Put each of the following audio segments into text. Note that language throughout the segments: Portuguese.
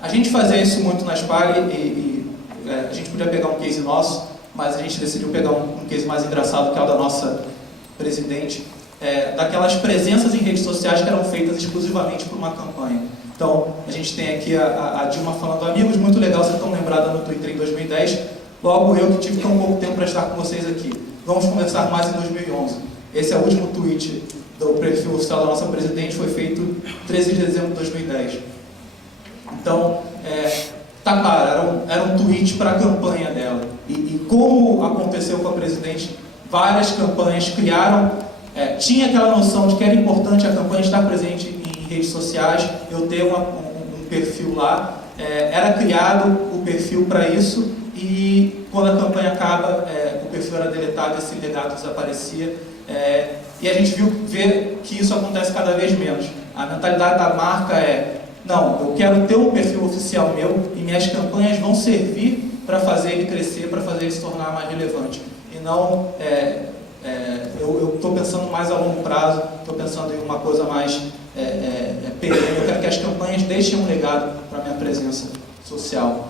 A gente fazia isso muito na Spag a gente podia pegar um case nosso, mas a gente decidiu pegar um case mais engraçado, que é o da nossa presidente, daquelas presenças em redes sociais que eram feitas exclusivamente por uma campanha. Então, a gente tem aqui a Dilma falando: amigos, muito legal, vocês estão lembrados no Twitter em 2010, logo eu que tive tão pouco tempo para estar com vocês aqui. Vamos conversar mais em 2011. Esse é o último tweet do perfil oficial da nossa presidente, foi feito 13 de dezembro de 2010. Então, tá claro, era um tweet para a campanha dela. E como aconteceu com a presidente, várias campanhas criaram, tinha aquela noção de que era importante a campanha estar presente em redes sociais, eu ter um perfil lá, era criado o perfil para isso, e quando a campanha acaba, o perfil era deletado, esse legado desaparecia, e a gente vê que isso acontece cada vez menos. A mentalidade da marca não, eu quero ter um perfil oficial meu e minhas campanhas vão servir para fazer ele crescer, para fazer ele se tornar mais relevante. E não, eu estou pensando mais a longo prazo, estou pensando em uma coisa mais perene. Eu quero que as campanhas deixem um legado para a minha presença social.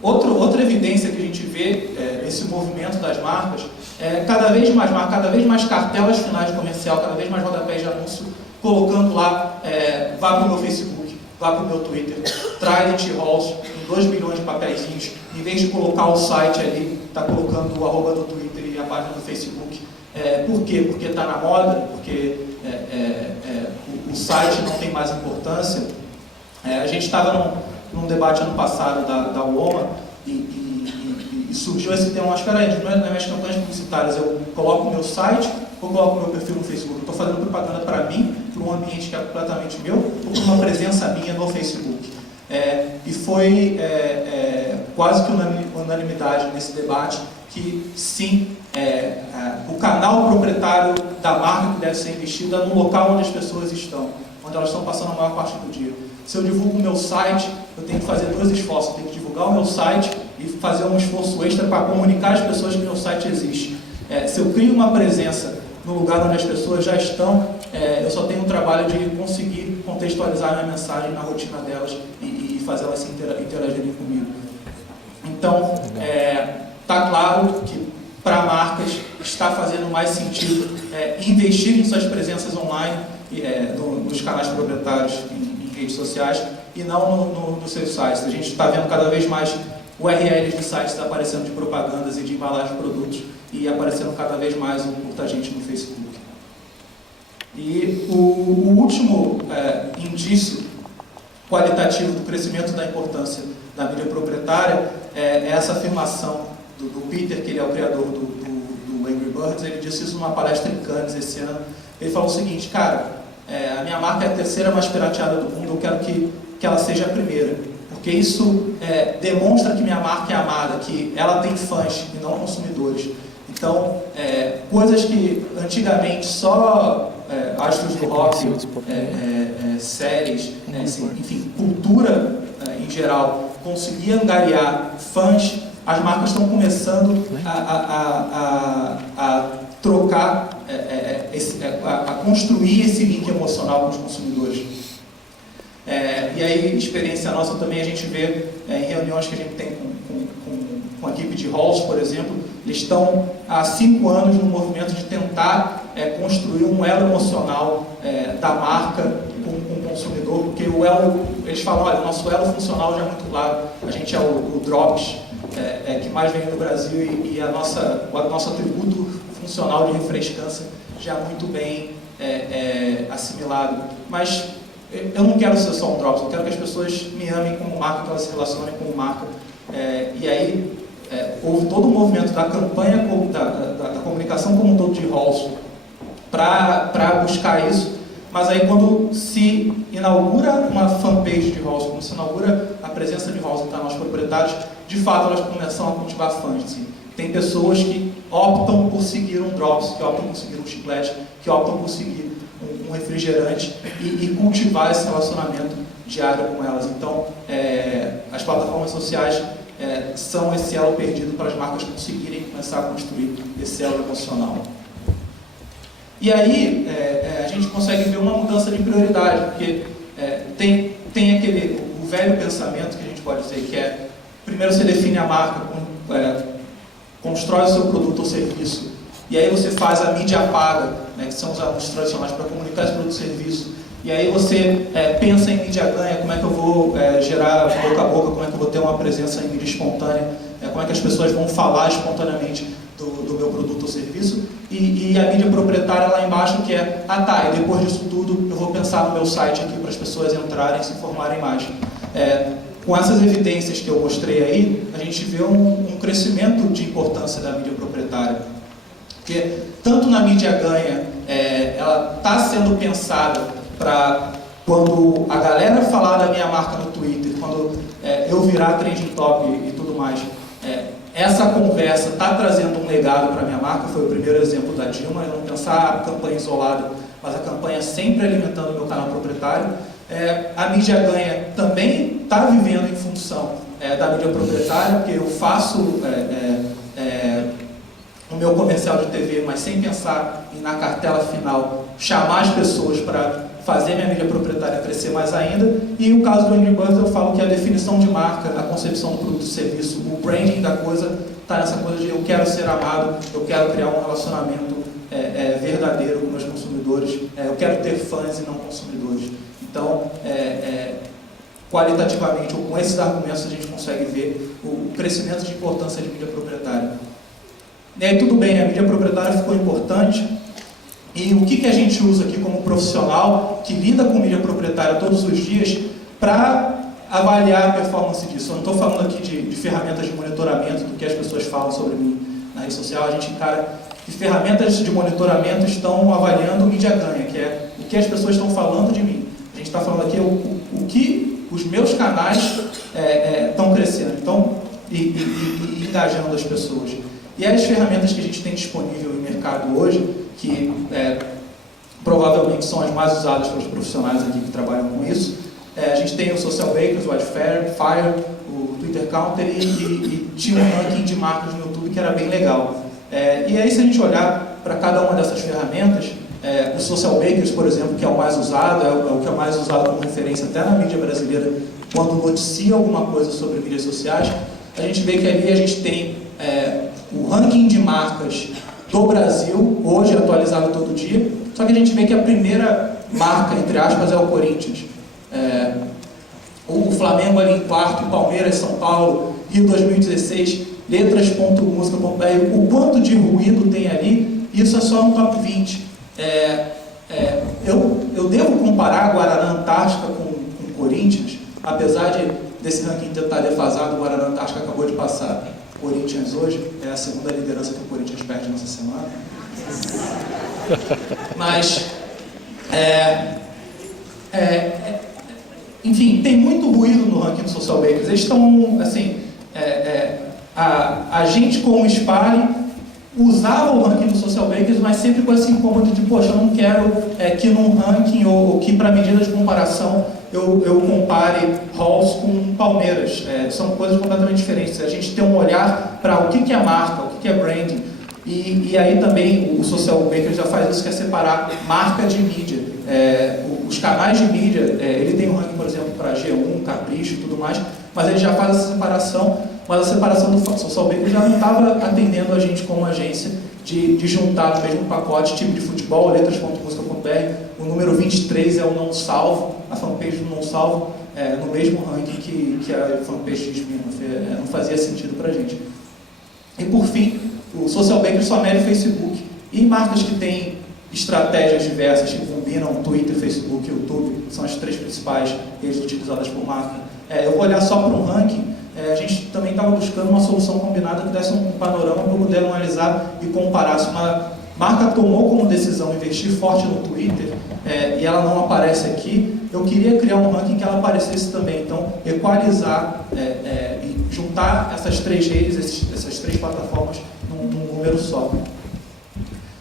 Outra evidência que a gente vê nesse movimento das marcas cada vez mais marcas, cada vez mais cartelas finais de comercial, cada vez mais rodapés de anúncio, colocando lá, vá para o meu Facebook, vá para o meu Twitter, Trident Halls, em 2 milhões de papeizinhos, em vez de colocar o site ali, está colocando o arroba do Twitter e a página do Facebook. Por quê? Porque está na moda, porque o site não tem mais importância. A gente estava num debate ano passado da UOMA e surgiu esse tema: mas espera aí, não é minhas campanhas publicitárias, eu coloco o meu site ou coloco o meu perfil no Facebook? Eu estou fazendo propaganda para mim, para um ambiente que é completamente meu, ou para uma presença minha no Facebook? E foi quase que unanimidade nesse debate que sim, o canal proprietário da marca que deve ser investido é no local onde as pessoas estão, onde elas estão passando a maior parte do dia. Se eu divulgo o meu site, eu tenho que fazer 2 esforços: eu tenho que divulgar o meu site e fazer um esforço extra para comunicar às pessoas que meu site existe. Se eu crio uma presença no lugar onde as pessoas já estão, eu só tenho o trabalho de conseguir contextualizar a minha mensagem na rotina delas e fazer elas interagirem comigo. Então, está claro que para marcas está fazendo mais sentido investir em suas presenças online, nos canais proprietários em redes sociais, e não nos seus sites. A gente está vendo cada vez mais URLs de sites aparecendo de propagandas e de embalagem de produtos, e aparecendo cada vez mais um curta-gente no Facebook. E o último indício qualitativo do crescimento da importância da mídia proprietária é essa afirmação do Peter, que ele é o criador do Angry Birds. Ele disse isso numa palestra em Cannes esse ano. Ele falou o seguinte: cara, a minha marca é a 3ª mais pirateada do mundo, eu quero que ela seja a primeira, porque isso demonstra que minha marca é amada, que ela tem fãs e não consumidores. Então, coisas que antigamente só astros do rock, séries, enfim, cultura em geral, conseguia angariar fãs, as marcas estão começando a trocar, a construir esse link emocional com os consumidores. E aí, experiência nossa também, a gente vê em reuniões que a gente tem com a equipe de halls, por exemplo, eles estão há 5 anos no movimento de tentar construir um elo emocional da marca com o consumidor, porque o elo, eles falam: olha, o nosso elo funcional já é muito claro, a gente é o Drops, que mais vem no Brasil, e o nosso atributo funcional de refrescância já é muito bem assimilado. Mas eu não quero ser só um Drops, eu quero que as pessoas me amem como marca, que elas se relacionem como marca. E aí houve todo um movimento da campanha, da comunicação como um todo de halls para buscar isso. Mas aí, quando se inaugura uma fanpage de halls, quando se inaugura a presença de halls entre nós proprietários, de fato elas começam a cultivar fãs. Assim. Tem pessoas que optam por seguir um Drops, que optam por seguir um chiclete, que optam por seguir um refrigerante e cultivar esse relacionamento diário com elas. Então, as plataformas sociais são esse elo perdido para as marcas conseguirem começar a construir esse elo emocional. E aí, a gente consegue ver uma mudança de prioridade, porque tem tem o velho pensamento que a gente pode dizer, que é, primeiro você define a marca, constrói o seu produto ou serviço, e aí você faz a mídia paga, né, que são os anúncios tradicionais para comunicar esse produto ou serviço, e aí você pensa em mídia ganha, como é que eu vou gerar boca a boca, como é que eu vou ter uma presença em mídia espontânea, como é que as pessoas vão falar espontaneamente do meu produto ou serviço, e a mídia proprietária lá embaixo, que é, e depois disso tudo eu vou pensar no meu site aqui para as pessoas entrarem e se informarem mais. Com essas evidências que eu mostrei aí, a gente vê um crescimento de importância da mídia proprietária. Porque tanto na mídia ganha, ela está sendo pensada para quando a galera falar da minha marca no Twitter, quando eu virar trending top e tudo mais, essa conversa está trazendo um legado para a minha marca. Foi o primeiro exemplo da Dilma, eu não pensar a campanha isolada, mas a campanha sempre alimentando o meu canal proprietário. A mídia ganha também está vivendo em função da mídia proprietária, porque eu faço o meu comercial de TV, mas sem pensar na cartela final, chamar as pessoas para fazer minha mídia proprietária crescer mais ainda. E o caso do Angry Birds, eu falo que a definição de marca, a concepção do produto e serviço, o branding da coisa, está nessa coisa de eu quero ser amado, eu quero criar um relacionamento verdadeiro com meus consumidores, eu quero ter fãs e não consumidores. Então, qualitativamente, ou com esses argumentos, a gente consegue ver o crescimento de importância de mídia proprietária. E aí, tudo bem, a mídia proprietária ficou importante, e o que a gente usa aqui como profissional que lida com mídia proprietária todos os dias para avaliar a performance disso? Eu não estou falando aqui de ferramentas de monitoramento, do que as pessoas falam sobre mim na rede social. A gente encara que ferramentas de monitoramento estão avaliando mídia ganha, que é o que as pessoas estão falando de mim. A gente está falando aqui o que os meus canais estão crescendo, e engajando as pessoas. E as ferramentas que a gente tem disponível no mercado hoje, que provavelmente são as mais usadas pelos profissionais aqui que trabalham com isso, a gente tem o Social Bakers, o Wildfire, o Twitter Counter e tinha um ranking de marcas no YouTube que era bem legal. E aí, se a gente olhar para cada uma dessas ferramentas, o Social Bakers, por exemplo, que é o mais usado, é o que é mais usado como referência até na mídia brasileira, quando noticia alguma coisa sobre mídias sociais, a gente vê que ali a gente tem o ranking de marcas do Brasil, hoje atualizado todo dia, só que a gente vê que a primeira marca, entre aspas, é o Corinthians. O Flamengo ali em quarto, Palmeiras, São Paulo, Rio 2016, letras.musica.br, o quanto de ruído tem ali, isso é só no top 20. Eu devo comparar Guaraná Antártica com Corinthians, apesar desse ranking tentar defasado, o Guaraná Antártica acabou de passar Corinthians hoje, é a segunda liderança que o Corinthians perde nessa semana. Mas, enfim, tem muito ruído no ranking do Social Bakers. Eles estão, assim, a gente como Spali usava o ranking do Social Bakers, mas sempre com esse incômodo de, poxa, eu não quero que num ranking ou que para medida de comparação eu compare Halls com Palmeiras. São coisas completamente diferentes. A gente tem um olhar para o que é marca, o que é branding. E aí também o Social Bakers já faz isso, que é separar marca de mídia. Os canais de mídia, ele tem um ranking, por exemplo, para G1, Capricho e tudo mais, mas ele já faz essa separação, mas a separação do Social Bakers já não estava atendendo a gente como agência de juntar no mesmo pacote time de futebol, letras.musica.br, o número 23 é o não salvo, a fanpage do não salvo, no mesmo ranking que a fanpage de Smirnoff, não fazia sentido para a gente. E por fim, o Social Bakers só mede Facebook. E marcas que têm estratégias diversas, que combinam Twitter, Facebook e YouTube, que são as três principais redes utilizadas por marca. Eu vou olhar só para um ranking, a gente também estava buscando uma solução combinada que desse um panorama para poder analisar e comparar. Se uma marca tomou como decisão investir forte no Twitter e ela não aparece aqui, eu queria criar um ranking que ela aparecesse também. Então, equalizar e juntar essas três redes, essas três plataformas num número só.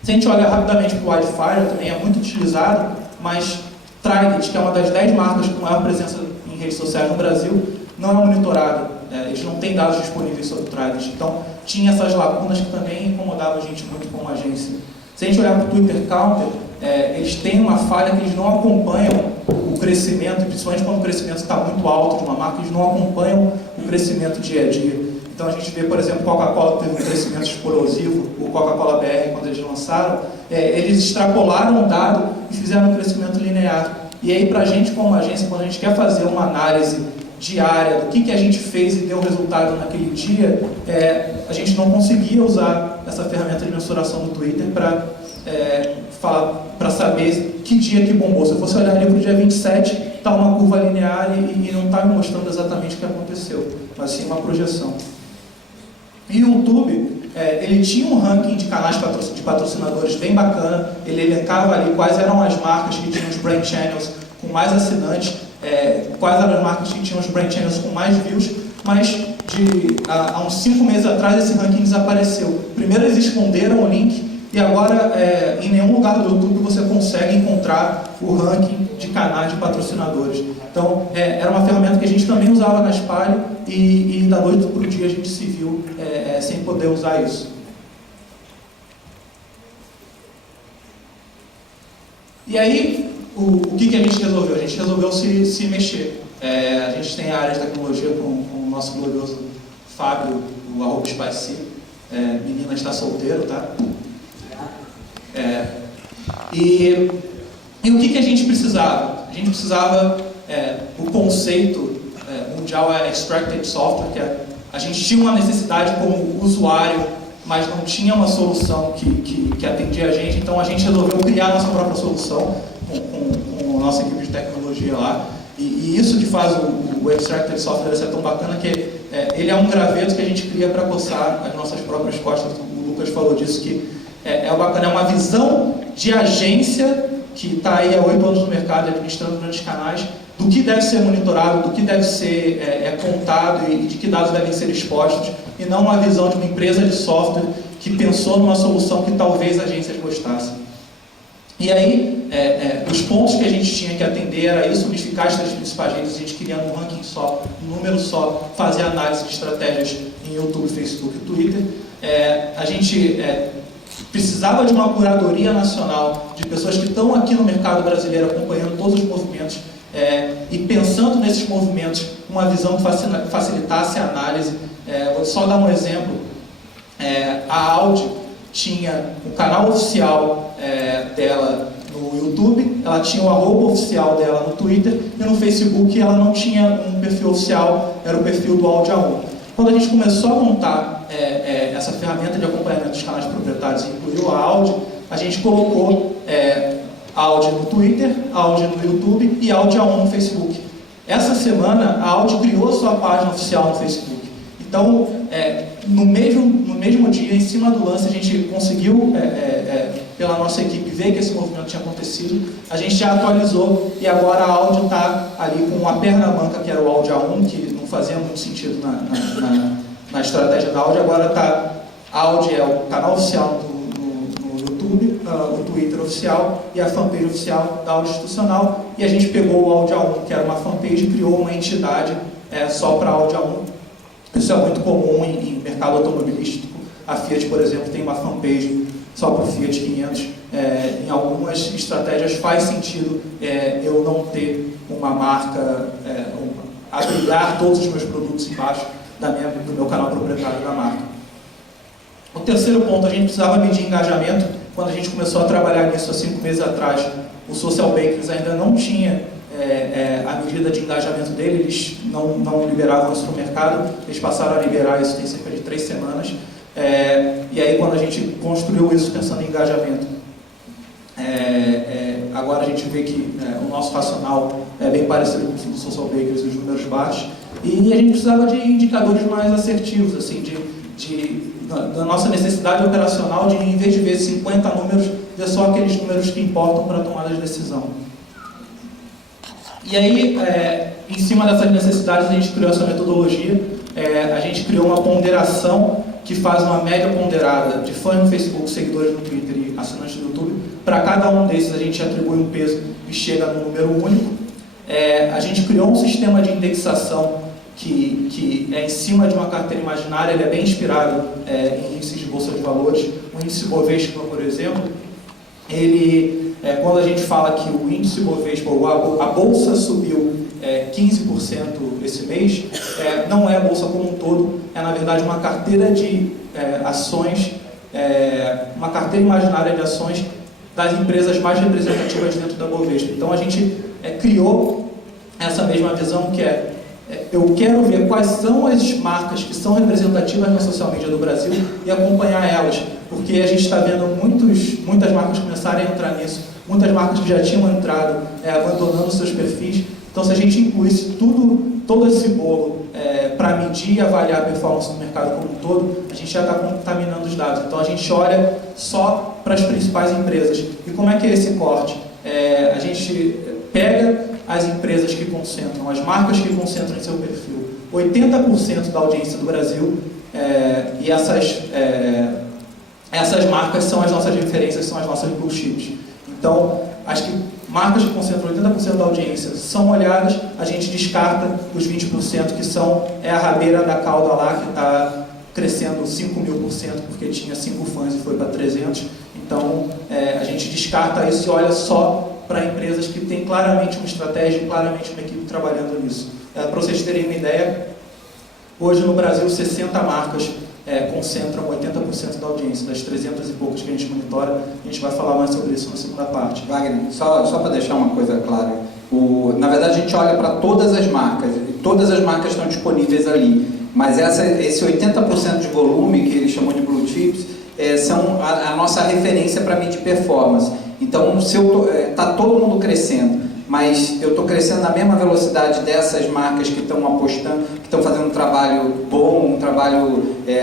Se a gente olhar rapidamente para o Wildfire, também é muito utilizado, mas Target, que é uma das 10 marcas com maior presença em redes sociais no Brasil, não é monitorado. Eles não têm dados disponíveis sobre o Target. Então, tinha essas lacunas que também incomodavam a gente muito como agência. Se a gente olhar para o Twitter Counter, eles têm uma falha que eles não acompanham o crescimento, principalmente quando o crescimento está muito alto de uma marca, eles não acompanham o crescimento dia a dia. Então a gente vê, por exemplo, Coca-Cola teve um crescimento explosivo, o Coca-Cola BR, quando eles lançaram, eles extrapolaram o dado e fizeram um crescimento linear. E aí, para a gente, como agência, quando a gente quer fazer uma análise diária do que a gente fez e deu resultado naquele dia, a gente não conseguia usar essa ferramenta de mensuração do Twitter para saber que dia que bombou. Se eu fosse olhar ali para o dia 27, está uma curva linear e não está me mostrando exatamente o que aconteceu, mas sim uma projeção. E o YouTube, ele tinha um ranking de canais de patrocinadores bem bacana, ele elencava ali quais eram as marcas que tinham os brand channels com mais assinantes, quais eram as marcas que tinham os brand channels com mais views, mas há uns 5 meses atrás esse ranking desapareceu. Primeiro eles esconderam o link e agora em nenhum lugar do YouTube você consegue encontrar o ranking de canais de patrocinadores. Então era uma ferramenta que a gente também usava na Espalhe e da noite para o dia a gente se viu sem poder usar isso. E aí, o que a gente resolveu? A gente resolveu se mexer. A gente tem a área de tecnologia com o nosso glorioso Fábio, o @Spicy. Menina está solteiro, tá? E o que a gente precisava? A gente precisava, o conceito mundial é Extracted Software, que a gente tinha uma necessidade como usuário, mas não tinha uma solução que atendia a gente, então a gente resolveu criar a nossa própria solução com a nossa equipe de tecnologia lá. E isso que faz o Extracted Software ser tão bacana, que ele é um graveto que a gente cria para coçar as nossas próprias costas. O Lucas falou disso, que bacana, é uma visão de agência que está aí há 8 anos no mercado, administrando grandes canais, do que deve ser monitorado, do que deve ser contado e de que dados devem ser expostos, e não uma visão de uma empresa de software que pensou numa solução que talvez agências gostassem. E aí, os pontos que a gente tinha que atender era isso, unificar as 3 principais redes, a gente queria um ranking só, um número só, fazer análise de estratégias em YouTube, Facebook e Twitter. A gente precisava de uma curadoria nacional, de pessoas que estão aqui no mercado brasileiro acompanhando todos os movimentos e pensando nesses movimentos, uma visão que facilitasse a análise. Vou só dar um exemplo. A Audi tinha o canal oficial dela no YouTube, ela tinha o @oficial dela no Twitter, e no Facebook ela não tinha um perfil oficial, era o perfil do Audi A1. Quando a gente começou a montar essa ferramenta de acompanhamento dos canais proprietários e incluiu a Audi, a gente colocou Audi no Twitter, Audi no YouTube e Audi A1 no Facebook. Essa semana a Audi criou a sua página oficial no Facebook. Então, no mesmo dia, em cima do lance, a gente conseguiu, pela nossa equipe, ver que esse movimento tinha acontecido. A gente já atualizou e agora a Audi está ali com a perna manca, que era o Audi A1, que não fazia muito sentido na estratégia da Audi. Agora a Audi é o canal oficial no YouTube, o Twitter oficial e a fanpage oficial da Audi institucional. E a gente pegou o Audi A1, que era uma fanpage, e criou uma entidade só para a Audi A1. Isso é muito comum em mercado automobilístico. A Fiat, por exemplo, tem uma fanpage só para o Fiat 500. Em algumas estratégias faz sentido eu não ter uma marca, abrigar todos os meus produtos embaixo do meu canal proprietário da marca. O terceiro ponto, a gente precisava medir engajamento. Quando a gente começou a trabalhar nisso há 5 meses atrás, o Social Bakers ainda não tinha a medida de engajamento dele, eles não liberavam isso no mercado, eles passaram a liberar isso tem cerca de 3 semanas. E aí, quando a gente construiu isso pensando em engajamento, agora a gente vê que o nosso racional é bem parecido com o do Social Bakers e os números baixos, e a gente precisava de indicadores mais assertivos, assim, da nossa necessidade operacional, de em vez de ver 50 números, ver só aqueles números que importam para a tomada de decisão. E aí, em cima dessas necessidades, a gente criou essa metodologia. A gente criou uma ponderação que faz uma média ponderada de fãs no Facebook, seguidores no Twitter e assinantes do YouTube. Para cada um desses, a gente atribui um peso e chega num número único. A gente criou um sistema de indexação que é em cima de uma carteira imaginária. Ele é bem inspirado em índices de bolsa de valores. O índice Bovespa, por exemplo, ele quando a gente fala que o índice Bovespa, a Bolsa subiu 15% esse mês, não é a Bolsa como um todo, é na verdade uma carteira de ações, uma carteira imaginária de ações das empresas mais representativas dentro da Bovespa. Então a gente criou essa mesma visão que eu quero ver quais são as marcas que são representativas na social media do Brasil e acompanhar elas, porque a gente está vendo muitas marcas começarem a entrar nisso, muitas marcas que já tinham entrado abandonando seus perfis. Então, se a gente incluísse todo esse bolo para medir e avaliar a performance do mercado como um todo, a gente já está contaminando os dados. Então, a gente olha só para as principais empresas. E como é que é esse corte? A gente pega as empresas que concentram, as marcas que concentram em seu perfil 80% da audiência do Brasil, e essas marcas são as nossas referências, são as nossas blue chips. Então, as marcas que concentram 80% da audiência são olhadas, a gente descarta os 20% que são a rabeira da cauda lá, que está crescendo 5.000%, porque tinha 5 fãs e foi para 300. Então, a gente descarta isso e olha só para empresas que têm claramente uma estratégia e claramente uma equipe trabalhando nisso. Para vocês terem uma ideia, hoje no Brasil 60 marcas concentram 80% da audiência, das 300 e poucas que a gente monitora. A gente vai falar mais sobre isso na segunda parte. Wagner, só para deixar uma coisa clara, na verdade a gente olha para todas as marcas, e todas as marcas estão disponíveis ali, mas esse 80% de volume, que ele chamou de blue chips, são a nossa referência para medir performance. Então, se está todo mundo crescendo, mas eu estou crescendo na mesma velocidade dessas marcas que estão apostando, que estão fazendo um trabalho bom,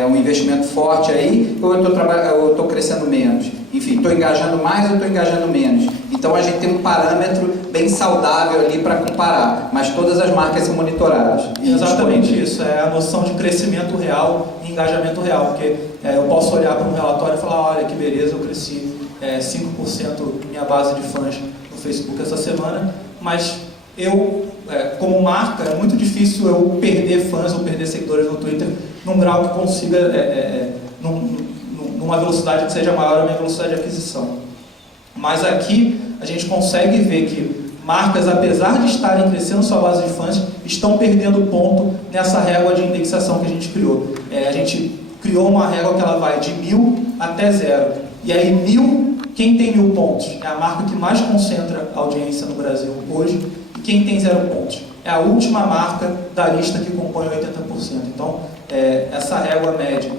um investimento forte aí, ou eu estou crescendo menos? Enfim, estou engajando mais ou estou engajando menos? Então, a gente tem um parâmetro bem saudável ali para comparar, mas todas as marcas são monitoradas. Exatamente isso, é a noção de crescimento real e engajamento real, porque eu posso olhar para um relatório e falar, olha que beleza, eu cresci 5% minha base de fãs no Facebook essa semana, mas eu, como marca, é muito difícil eu perder fãs ou perder seguidores no Twitter num grau que consiga, numa velocidade que seja maior a minha velocidade de aquisição. Mas aqui a gente consegue ver que marcas, apesar de estarem crescendo sua base de fãs, estão perdendo ponto nessa régua de indexação que a gente criou. A gente criou uma régua que ela vai de 1000 até 0. E aí 1000, quem tem 1000 pontos? É a marca que mais concentra audiência no Brasil hoje. E quem tem 0 pontos? É a última marca da lista que compõe 80%. Então, essa régua mede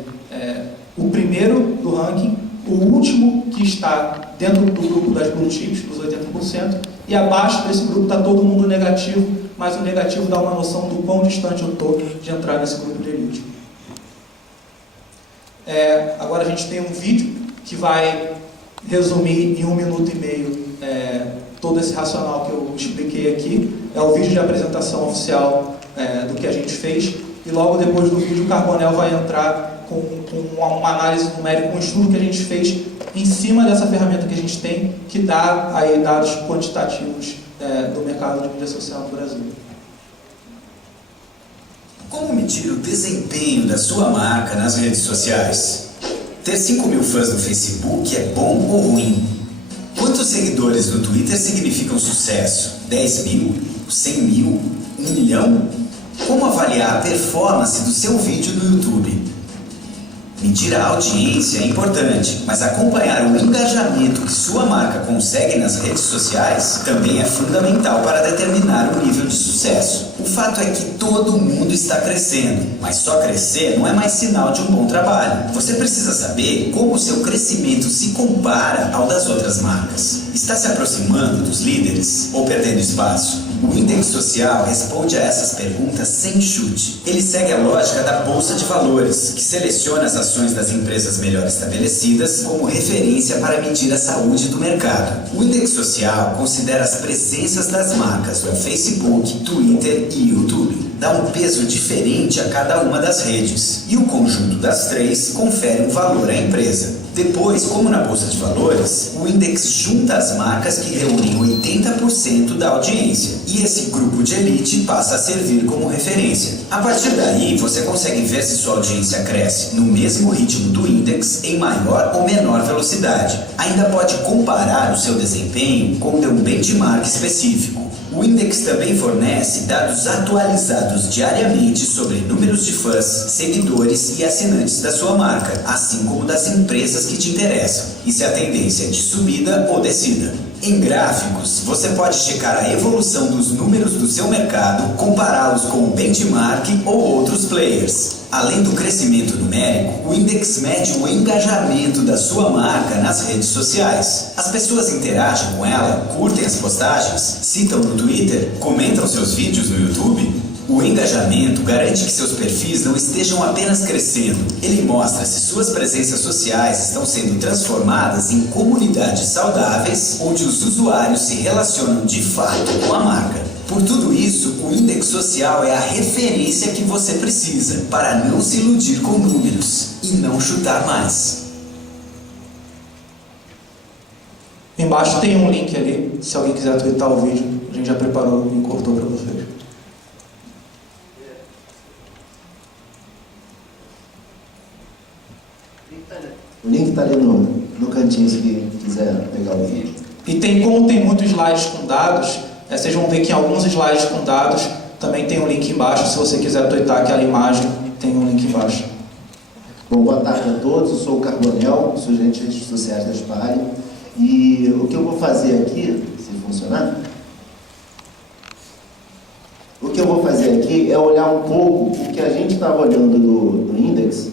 o primeiro do ranking, o último que está dentro do grupo das blue chips, dos 80%, e abaixo desse grupo está todo mundo negativo, mas o negativo dá uma noção do quão distante eu estou de entrar nesse grupo de elite. Agora a gente tem um vídeo que vai resumir em 1 minuto e meio todo esse racional que eu expliquei aqui. É o vídeo de apresentação oficial do que a gente fez, e logo depois do vídeo o Carbonell vai entrar com uma análise numérica, um estudo que a gente fez em cima dessa ferramenta que a gente tem, que dá aí dados quantitativos do mercado de mídia social no Brasil. Como medir o desempenho da sua marca nas redes sociais? Ter 5.000 fãs no Facebook é bom ou ruim? Quantos seguidores no Twitter significam sucesso? 10.000? 100.000? 1 milhão? Como avaliar a performance do seu vídeo no YouTube? Medir a audiência é importante, mas acompanhar o engajamento que sua marca consegue nas redes sociais também é fundamental para determinar o nível de sucesso. O fato é que todo mundo está crescendo, mas só crescer não é mais sinal de um bom trabalho. Você precisa saber como o seu crescimento se compara ao das outras marcas. Está se aproximando dos líderes ou perdendo espaço? O Index Social responde a essas perguntas sem chute. Ele segue a lógica da Bolsa de Valores, que seleciona as ações das empresas melhor estabelecidas como referência para medir a saúde do mercado. O Index Social considera as presenças das marcas no Facebook, Twitter e YouTube. Dá um peso diferente a cada uma das redes, e o conjunto das três confere um valor à empresa. Depois, como na Bolsa de Valores, o Index junta as marcas que reúnem 80% da audiência e esse grupo de elite passa a servir como referência. A partir daí, você consegue ver se sua audiência cresce no mesmo ritmo do Index em maior ou menor velocidade. Ainda pode comparar o seu desempenho com um benchmark específico. O Index também fornece dados atualizados diariamente sobre números de fãs, seguidores e assinantes da sua marca, assim como das empresas que te interessam, e se a tendência é de subida ou descida. Em gráficos, você pode checar a evolução dos números do seu mercado, compará-los com o benchmark ou outros players. Além do crescimento numérico, o Index mede o engajamento da sua marca nas redes sociais. As pessoas interagem com ela, curtem as postagens, citam no Twitter, comentam seus vídeos no YouTube. O engajamento garante que seus perfis não estejam apenas crescendo. Ele mostra se suas presenças sociais estão sendo transformadas em comunidades saudáveis, onde os usuários se relacionam de fato com a marca. Por tudo isso, o Index Social é a referência que você precisa para não se iludir com números e não chutar mais. Embaixo tem um link ali, se alguém quiser twittar o vídeo, a gente já preparou e cortou para vocês. O link está ali no cantinho, se quiser pegar o vídeo. E como tem muitos slides com dados, vocês vão ver que em alguns slides com dados também tem um link embaixo. Se você quiser twittar aquela imagem, tem um link embaixo. Bom, boa tarde a todos. Eu sou o Carbonel, sou gerente de redes sociais da Spire. E o que eu vou fazer aqui, se funcionar, o que eu vou fazer aqui é olhar um pouco o que a gente estava olhando no Index,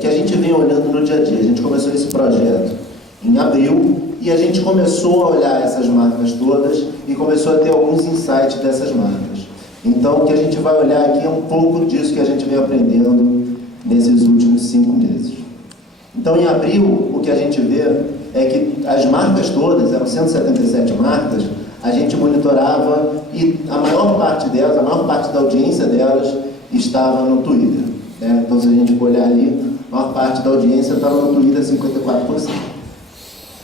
que a gente vem olhando no dia a dia. A gente começou esse projeto em abril e a gente começou a olhar essas marcas todas e começou a ter alguns insights dessas marcas. Então, o que a gente vai olhar aqui é um pouco disso que a gente vem aprendendo nesses últimos 5 meses. Então, em abril, o que a gente vê é que as marcas todas, eram 177 marcas, a gente monitorava e a maior parte delas, a maior parte da audiência delas estava no Twitter. Então, se a gente for olhar ali, a maior parte da audiência estava no Twitter, 54%.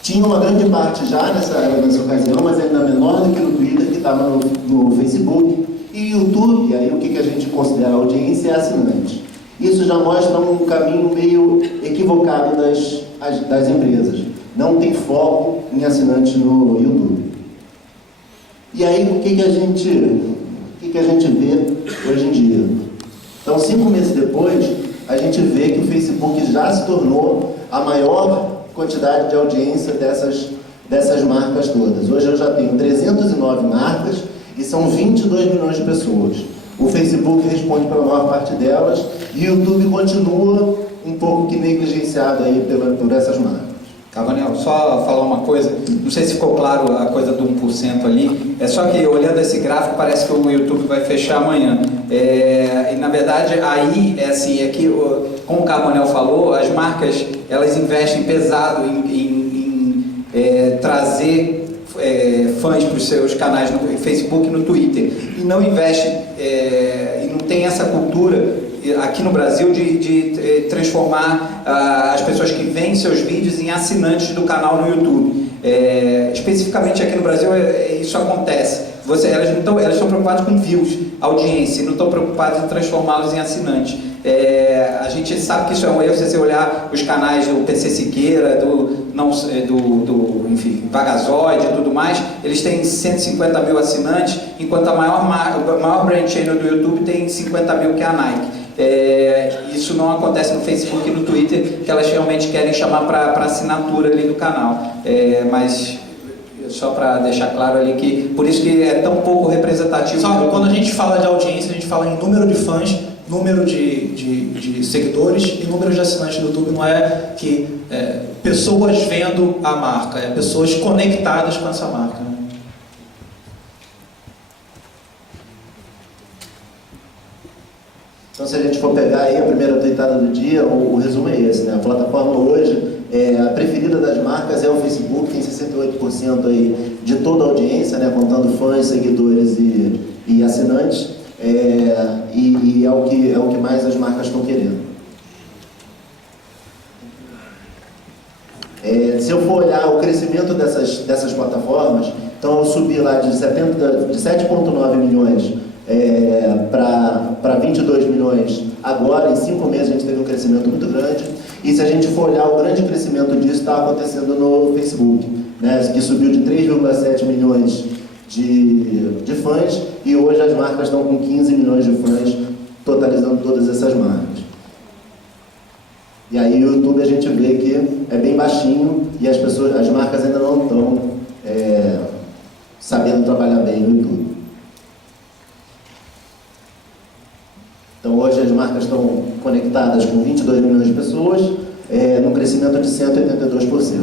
Tinha uma grande parte já nessa ocasião, mas ainda menor do que no Twitter, que estava no Facebook e YouTube. E aí o que a gente considera audiência é assinante. Isso já mostra um caminho meio equivocado das empresas. Não tem foco em assinantes no YouTube. E aí o que a gente vê hoje em dia? Então, 5 meses depois, a gente vê que o Facebook já se tornou a maior quantidade de audiência dessas marcas todas. Hoje eu já tenho 309 marcas e são 22 milhões de pessoas. O Facebook responde pela maior parte delas e o YouTube continua um pouco que negligenciado aí por essas marcas. Carbonel, só falar uma coisa, não sei se ficou claro a coisa do 1% ali, é só que olhando esse gráfico parece que o YouTube vai fechar amanhã. E na verdade aí é assim, como o Carbonel falou, as marcas elas investem pesado em trazer fãs para os seus canais no Facebook e no Twitter e não investem e não tem essa cultura aqui no Brasil de transformar as pessoas que veem seus vídeos em assinantes do canal no YouTube. Especificamente aqui no Brasil isso acontece. Elas estão preocupadas com views, audiência, não estão preocupadas em transformá-los em assinantes. A gente sabe que isso é um erro. Se você olhar os canais do PC Siqueira, enfim, Vagazoide e tudo mais, eles têm 150 mil assinantes, enquanto a maior brand channel do YouTube tem 50 mil, que é a Nike. Isso não acontece no Facebook e no Twitter, que elas realmente querem chamar para assinatura ali do canal. Mas só para deixar claro ali que por isso que é tão pouco representativo. Só quando a gente fala de audiência, a gente fala em número de fãs, número de seguidores e número de assinantes do YouTube. Não é que pessoas vendo a marca, é pessoas conectadas com essa marca. Né? Então, se a gente for pegar aí a primeira tweetada do dia, o resumo é esse, né? A plataforma hoje, a preferida das marcas é o Facebook, tem 68% aí de toda a audiência, né? Contando fãs, seguidores e assinantes, e é o que mais as marcas estão querendo. Se eu for olhar o crescimento dessas plataformas, então eu subi lá de 7,9 milhões para 22 milhões agora, em 5 meses a gente teve um crescimento muito grande. E se a gente for olhar o grande crescimento disso, está acontecendo no Facebook, né, que subiu de 3,7 milhões de fãs, e hoje as marcas estão com 15 milhões de fãs, totalizando todas essas marcas. E aí o YouTube a gente vê que é bem baixinho e as marcas ainda não estão sabendo trabalhar bem no YouTube. Então hoje as marcas estão conectadas com 22 milhões de pessoas, num crescimento de 182%.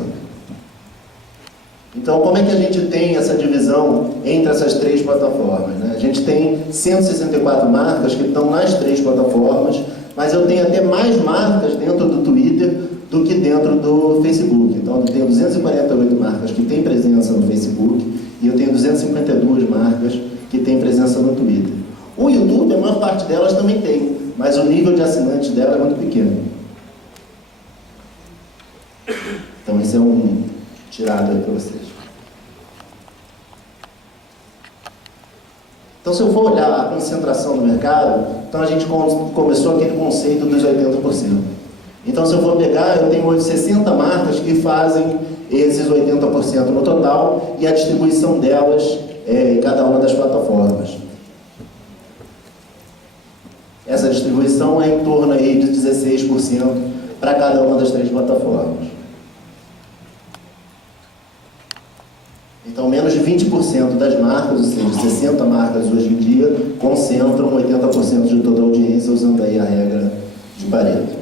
Então como é que a gente tem essa divisão entre essas 3 plataformas, né? A gente tem 164 marcas que estão nas 3 plataformas, mas eu tenho até mais marcas dentro do Twitter do que dentro do Facebook. Então eu tenho 248 marcas que têm presença no Facebook e eu tenho 252 marcas que têm presença no Twitter. O YouTube, a maior parte delas também tem, mas o nível de assinantes dela é muito pequeno. Então esse é um tirado aí para vocês. Então se eu for olhar a concentração do mercado, então a gente começou aquele conceito dos 80%. Então se eu for pegar, eu tenho hoje 60 marcas que fazem esses 80% no total e a distribuição delas em cada uma das plataformas. Essa distribuição é em torno aí de 16% para cada uma das 3 plataformas. Então, menos de 20% das marcas, ou seja, 60 marcas hoje em dia, concentram 80% de toda a audiência, usando aí a regra de Pareto.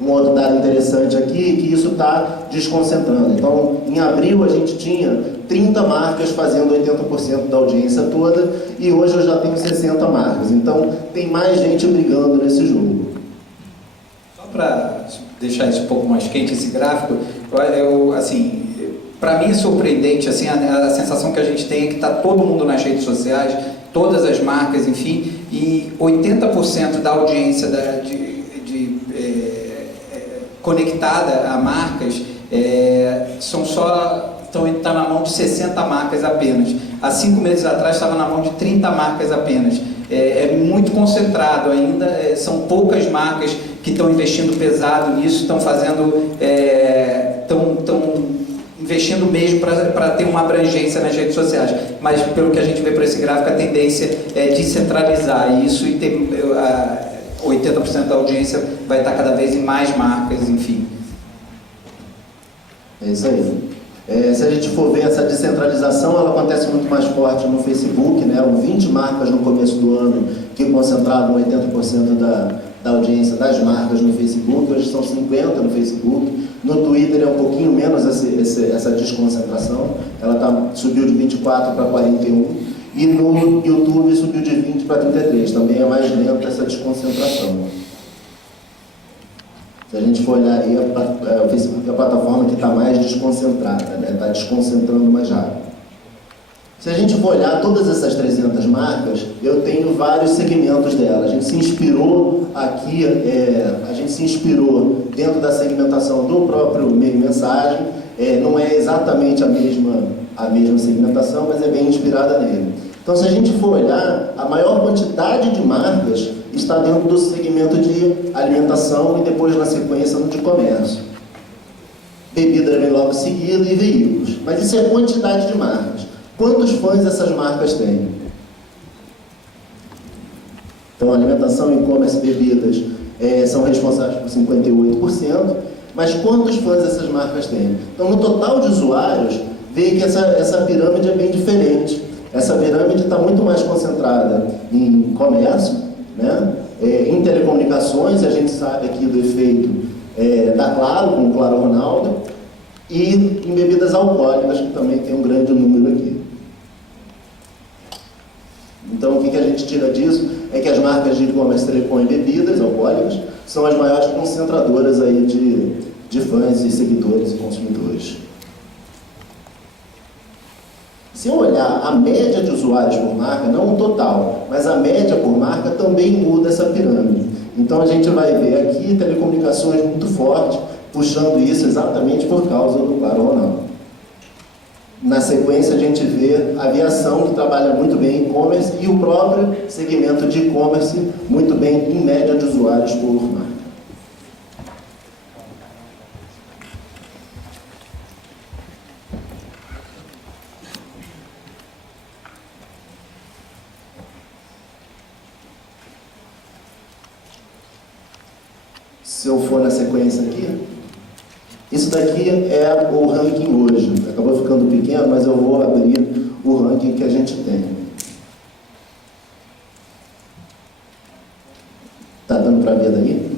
Um outro dado interessante aqui é que isso está desconcentrando. Então, em abril a gente tinha 30 marcas fazendo 80% da audiência toda e hoje eu já tenho 60 marcas. Então, tem mais gente brigando nesse jogo. Só para deixar isso um pouco mais quente, esse gráfico, assim, para mim é surpreendente, assim, a sensação que a gente tem é que está todo mundo nas redes sociais, todas as marcas, enfim, e 80% da audiência conectada a marcas está na mão de 60 marcas apenas. Há 5 meses atrás estava na mão de 30 marcas apenas. É muito concentrado ainda, são poucas marcas que estão investindo pesado nisso, estão investindo mesmo para ter uma abrangência nas redes sociais. Mas pelo que a gente vê por esse gráfico, a tendência é descentralizar isso e ter 80% da audiência vai estar cada vez em mais marcas, enfim. É isso aí. Se a gente for ver essa descentralização, ela acontece muito mais forte no Facebook, né? Eram 20 marcas no começo do ano que concentravam 80% da audiência das marcas no Facebook, hoje são 50 no Facebook. No Twitter é um pouquinho menos essa desconcentração, ela subiu de 24 para 41. E no YouTube subiu de 20 para 33, também é mais lenta essa desconcentração. Se a gente for olhar aí, o Facebook é a plataforma que está mais desconcentrada, né? Está desconcentrando mais rápido. Se a gente for olhar todas essas 300 marcas, eu tenho vários segmentos dela. A gente se inspirou aqui, a gente se inspirou dentro da segmentação do próprio meio mensagem. Não é exatamente a mesma segmentação, mas é bem inspirada nele. Então, se a gente for olhar, a maior quantidade de marcas está dentro do segmento de alimentação e depois, na sequência, no de comércio. Bebida vem logo seguido e veículos. Mas isso é quantidade de marcas. Quantos fãs essas marcas têm? Então, alimentação, e-commerce, bebidas são responsáveis por 58%, mas quantos fãs essas marcas têm? Então, no total de usuários, vê que essa pirâmide é bem diferente. Essa pirâmide está muito mais concentrada em comércio, né? Em telecomunicações, a gente sabe aqui do efeito da Claro, com o Claro Ronaldo, e em bebidas alcoólicas, que também tem um grande número aqui. Então, o que a gente tira disso é que as marcas de e-commerce, telecom e bebidas alcoólicas são as maiores concentradoras aí de fãs e seguidores e consumidores. Se eu olhar a média de usuários por marca, não o total, mas a média por marca também muda essa pirâmide. Então a gente vai ver aqui telecomunicações muito forte, puxando isso exatamente por causa do Claro Ronaldo. Na sequência a gente vê a aviação, que trabalha muito bem em e-commerce, e o próprio segmento de e-commerce, muito bem em média de usuários por marca. Se eu for na sequência aqui, isso daqui é o ranking hoje. Acabou ficando pequeno, mas eu vou abrir o ranking que a gente tem. Tá dando para ver daí?